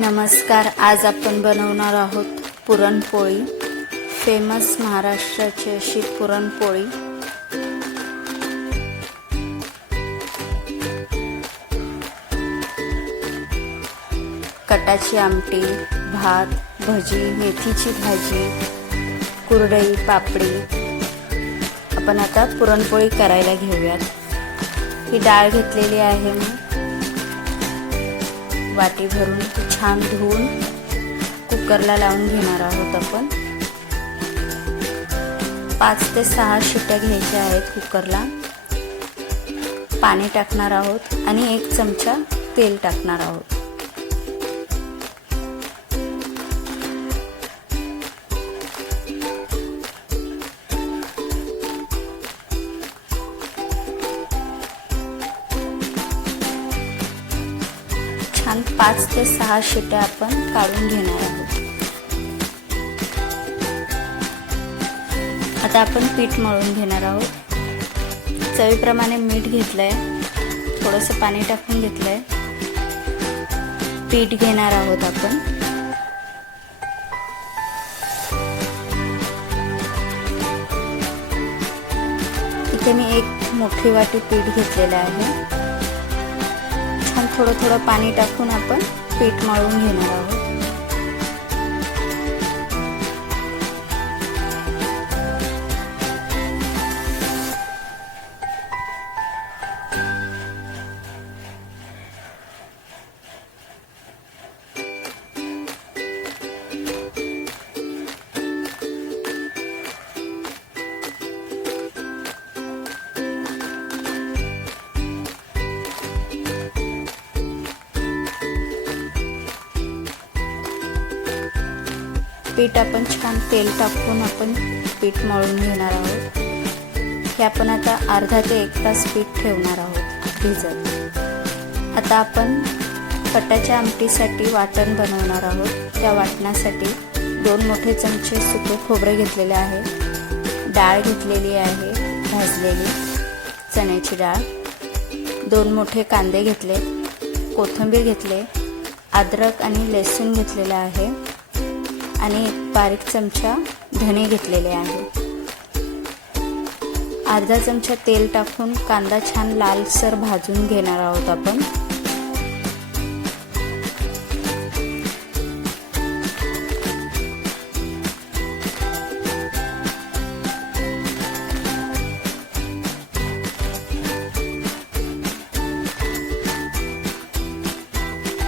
नमस्कार आज आपण बनवणार आहोत पुरणपोळी. फेमस महाराष्ट्राची अशी पुरणपोळी. कटाची आमटी भात भजी मेथीची भाजी कुरडई पापडी. आपण आता पुरणपोळी करायला घेऊयात. ही डाळ घेतलेली आहे मी. वाटी भरून छान धुवून कुकरला लावून घेणार आहोत आपण. पाच ते सहा शिट्या घ्यायच्या आहेत कुकरला. पाणी टाकणार आहोत आणि एक चमचा तेल टाकणार आहोत. पाच ते सहा शिट्या आपण काढून घेणार आहोत. आता आपण पीठ मळून घेणार आहोत. चवीप्रमाणे मीठ घेतलंय. थोडंसं पाणी टाकून घेतलंय. पीठ घेणार आहोत आपण. इथे मी एक मोठी वाटी पीठ घेतलेलं आहे. थोडं थोडं पाणी टाकून आपण पीठ मळून घेणार आहोत. पीठ आपण छान तेल टाकून आपण पीठ मळून घेणार आहोत. हे आपण आता अर्धा ते एक तास पीठ ठेवणार आहोत भिजत. आता आपण कटाच्या आमटीसाठी वाटण बनवणार आहोत. त्या वाटणासाठी दोन मोठे चमचे सुके खोबरे घेतलेले आहे. डाळ घेतलेली आहे भाजलेली चण्याची डाळ. दोन मोठे कांदे घेतले कोथिंबीर घेतले अद्रक आणि लसूण घेतलेलं आहे. आणि एक बारीक चमचा धणे घेतलेले आहे. अर्धा चमचा तेल टाकून कांदा छान लालसर भाजून घेणार आहोत आपण.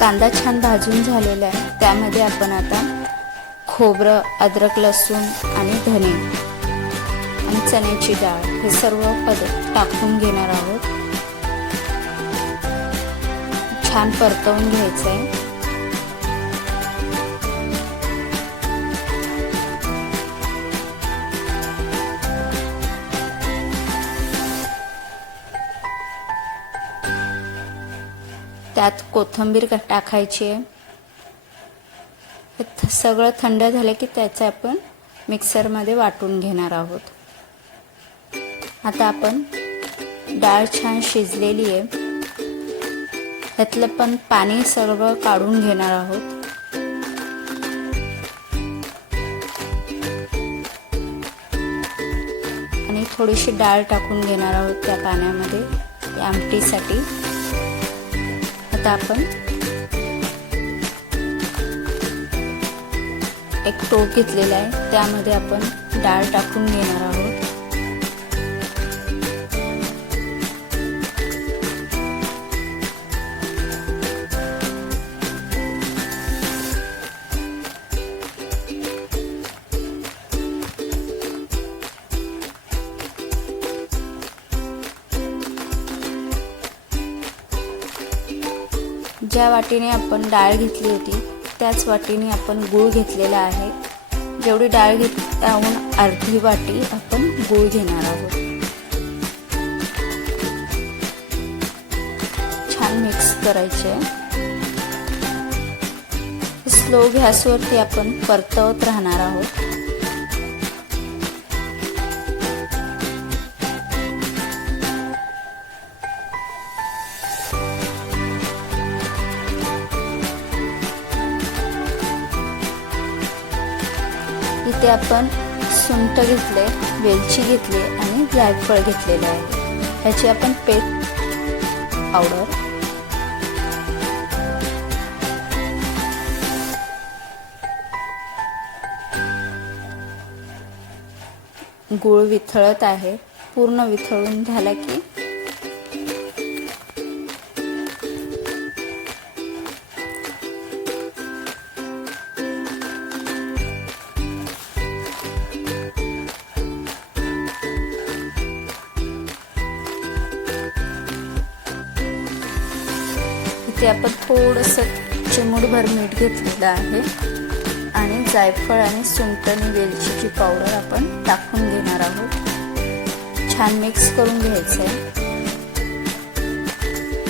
कांदा छान भाजून झालेला आहे. त्यामध्ये आपण आता खोबरं अद्रक लसूण आणि धने आणि चण्याची डाळ हे सर्व पद टाकून घेणार आहोत. छान परतवून घ्यायचं आहे त्यात कोथिंबीर टाकायची आहे. सगळं थंड झालं की त्याचं आपण मिक्सरमध्ये वाटून घेणार आहोत. आता आपण डाळ छान शिजलेली आहे. त्यातलं पण पाणी सर्व काढून घेणार आहोत. आणि थोडीशी डाळ टाकून घेणार आहोत त्या पाण्यामध्ये आमटीसाठी. आता आपण एक टोप घेतलेला आहे. त्यामध्ये आपण डाळ टाकून घेणार आहोत. ज्या वाटीने आपण डाळ घेतली होती त्याच वाटीने आपण गूळ घेतलेला आहे. जेवढी डाळ घेत त्याहून अर्धी वाटी आपण गूळ घेणार आहोत. छान मिक्स करायचे स्लो गॅसवरती आपण परतवत राहणार आहोत. इथे आपण सुंठ घेतले वेलची घेतली आणि जायफळ घेतलेलं आहे. ह्याची आपण पेस्ट पावडर गूळ विथळत आहे. पूर्ण विथळून झाला की ते आपण थोडंसं चिमूटभर मीठ घेतलेलं आहे. आणि जायफळ आणि सुंठ आणि वेलचीची पावडर आपण टाकून घेणार आहोत. छान मिक्स करून घ्यायचं आहे.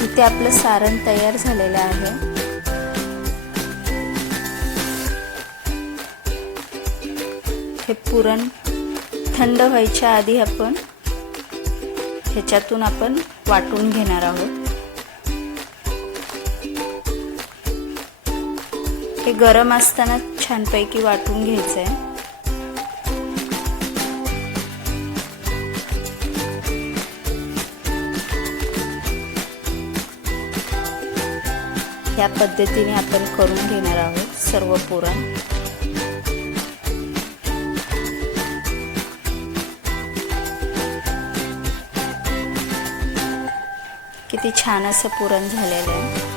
इथे आपलं सारण तयार झालेलं आहे. हे पुरण थंड व्हायच्या आधी आपण ह्याच्यातून आपण वाटून घेणार आहोत. हे गरम असताना छानपैकी वाटून घ्यायचं आहे या पद्धतीने आपण करून घेणार आहोत सर्व पुरण. किती छान असं पुरण झालेलं आहे.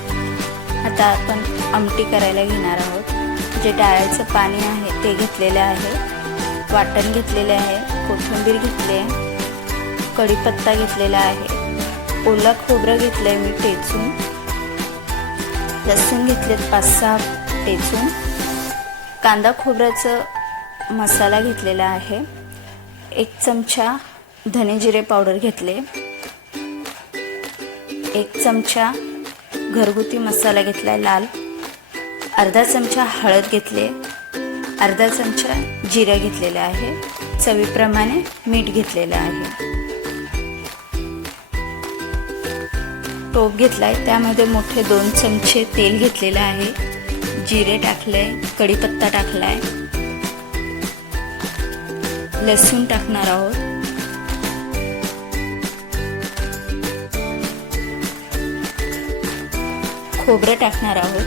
आता आपण आमटी करायला घेणार आहोत. जे डाळ्याचं पाणी आहे ते घेतलेलं आहे. वाटण घेतलेले आहे कोथिंबीर घेतली आहे कढीपत्ता घेतलेला आहे ओला खोबरं घेतलं आहे मी टेचून लसूण घेतलेत पाच सहा टेचून कांदा खोबऱ्याचं मसाला घेतलेला आहे. एक चमचा धने जिरे पावडर घेतले. एक चमचा घरगुती मसाला घेतला आहे लाल. अर्धा चमचा हळद घेतले. अर्धा चमचा जिरा घेतलेला आहे. चवीप्रमाणे मीठ घेतलेलं आहे. टोप घेतलाय. त्यामध्ये मोठे दोन चमचे तेल घेतलेलं आहे. जिरे टाकले कढीपत्ता टाकलाय. लसूण टाकणार आहोत. खोबरं टाकणार आहोत.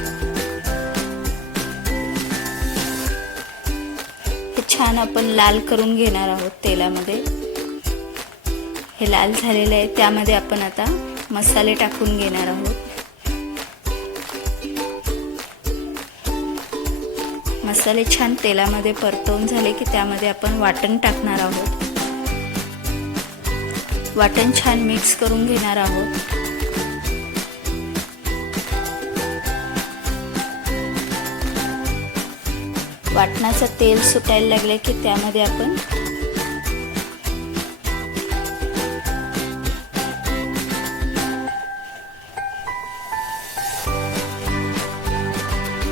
हे छान आपण लाल करून घेणार आहोत तेलामध्ये. हे लाल झालेलं आहे त्यामध्ये आपण आता मसाले टाकून घेणार आहोत. मसाले छान तेलामध्ये परतवून झाले की त्यामध्ये आपण वाटण टाकणार आहोत. वाटण छान मिक्स करून घेणार आहोत. वाटणाचं तेल सुटायला लागलं की त्यामध्ये आपण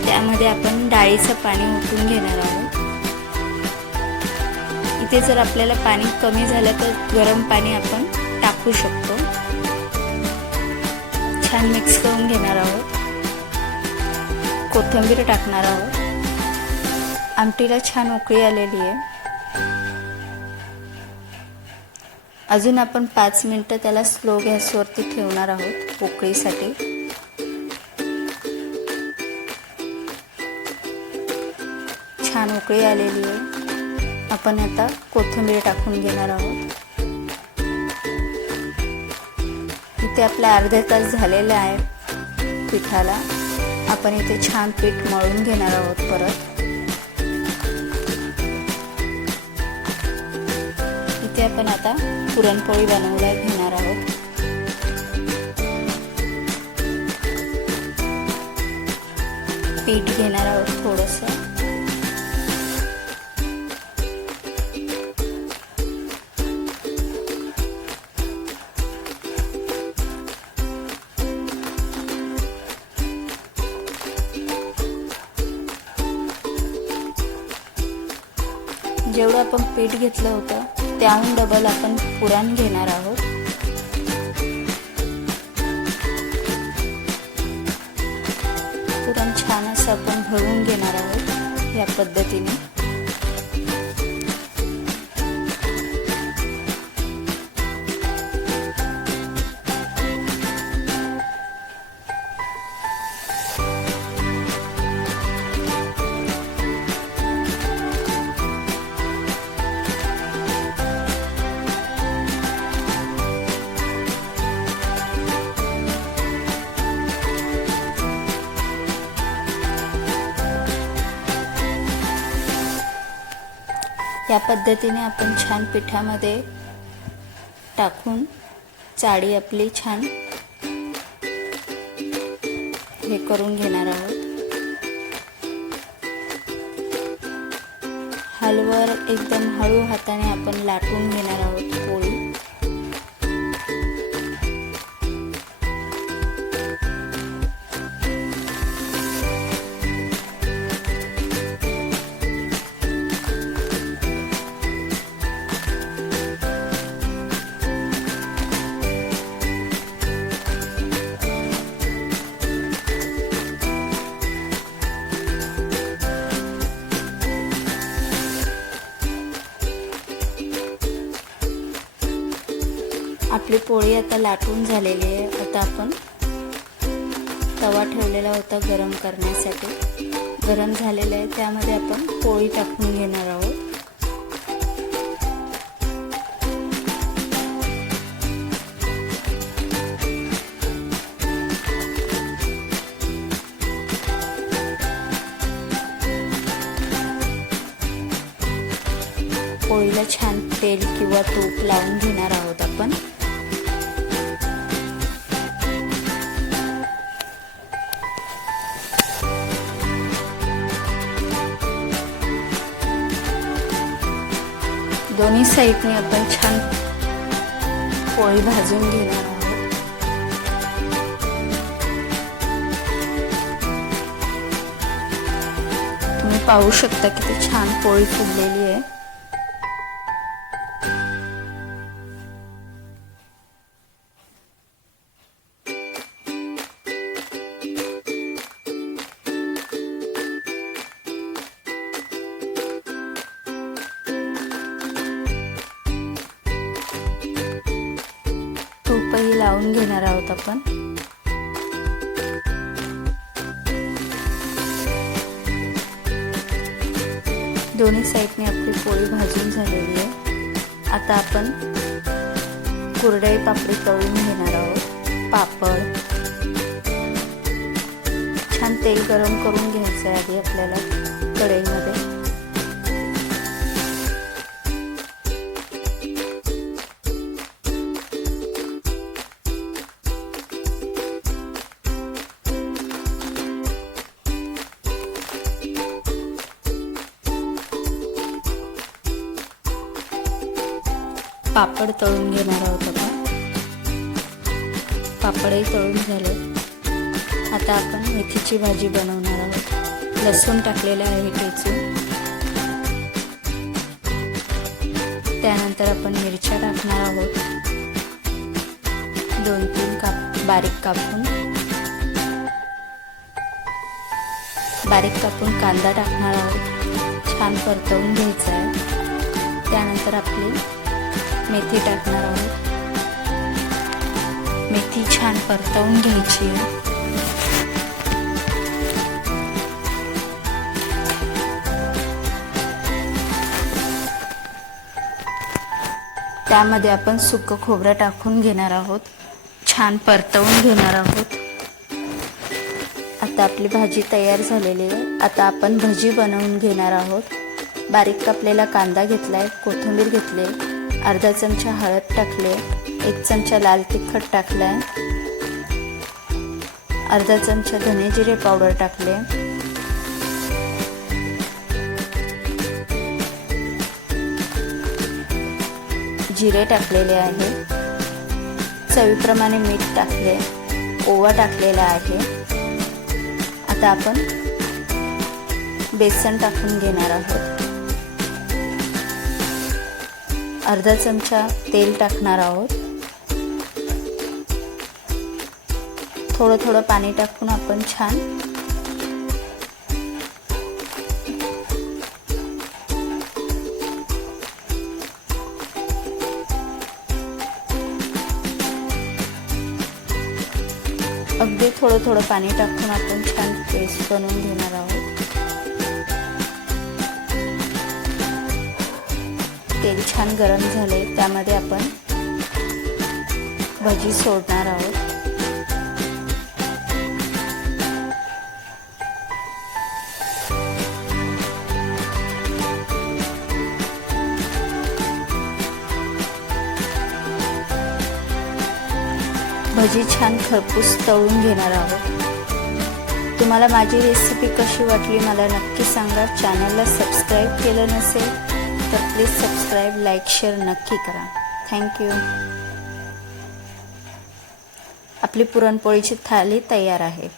त्यामध्ये आपण डाळीचं पाणी ओतून घेणार आहोत. इथे जर आपल्याला पाणी कमी झालं तर गरम पाणी आपण टाकू शकतो. छान मिक्स करून घेणार आहोत. कोथिंबीर टाकणार आहोत. आमटीला छान उकळी आलेली आहे. अजून आपण पाच मिनटं त्याला स्लो गॅसवरती ठेवणार आहोत उकळीसाठी. छान उकळी आलेली आहे. आपण आता कोथिंबीर टाकून घेणार आहोत. इथे आपला अर्धा तास झालेला आहे पिठाला. आपण इथे छान पीठ मळून घेणार आहोत परत. इथे आपण आता पुरणपोळी बनवायला घेणार आहोत. पीठ घेणार आहोत थोडंसं. जेवढं आपण पीठ घेतलं होतं त्याहून डबल आपण पुरण घेणार आहोत. पुरण छान असं आपण भरून घेणार आहोत या पद्धतीने. या पद्धतीने आपण छान पिठामध्ये टाकून चाळी आपली छान हे करून घेणार आहोत. हलवर एकदम हळू हाताने आपण लाटून घेणार आहोत पोळी. आपली पोळी आता लाटून झालेली आहे. आता आपण तवा ठेवलेला होता गरम करण्यासाठी. गरम झालेला आहे त्यामध्ये आपण पोळी टाकून घेणार आहोत. पोळीला छान तेल किंवा तूप लावून घे दोन्ही साईडने आपण छान पोळी भाजून घेणार आहोत. तुम्ही पाहू शकता किती छान पोळी फुगलेली आहे. तूपही लावून घेणार आहोत आपण. दोन्ही साईडने आपली पोळी भाजून झालेली आहे. आता आपण कुरडई पापडी तळून घेणार आहोत. पापड. छान तेल गरम करून घ्यायचं आहे आधी आपल्याला कढईमध्ये. पापड तळून घेणार आहोत आपण पापडही तळून झाले आता आपण मेथीची भाजी बनवणार आहोत. लसूण टाकलेलं आहे ठेचून त्यानंतर आपण मिरच्या टाकणार आहोत. दोन तीन काप बारीक कापून. बारीक कापून कांदा टाकणार आहोत. छान परतवून घ्यायचा आहे. त्यानंतर आपली मेथी टाकणार आहोत. मेथी छान परतवून घ्यायची त्यामध्ये आपण सुकं खोबरं टाकून घेणार आहोत. छान परतवून घेणार आहोत. आता आपली भाजी तयार झालेली आहे. आता आपण भजी बनवून घेणार आहोत. बारीक कापलेला कांदा घेतला आहे कोथिंबीर घेतली आहे. अर्धा चमचा हळद टाकले एक चमचा लाल तिखट टाकलाय अर्धा चमचा धने जिरे पावडर टाकले जिरे टाकलेले आहे चवीप्रमाणे मीठ टाकले ओवा टाकलेला आहे. आता आपण बेसन टाकून घेणार आहोत. अर्धा चमचा तेल टाकणार आहोत. थोडं थोडं पाणी टाकून आपण छान अगदी थोडं थोडं पाणी टाकून आपण छान पेस्ट बनवून घेणार आहोत. तेल छान गरम झाले त्यामध्ये आपण भजी सोडणार आहोत. भजी छान खरपूस तळून घेणार आहोत. तुम्हाला माझी रेसिपी कशी वाटली मला नक्की सांगा. चॅनलला सबस्क्राईब केलं नसेल तर प्लीज सबस्क्राईब लाईक शेअर नक्की करा. थँक्यू आपली पुरणपोळीची थाली तयार आहे.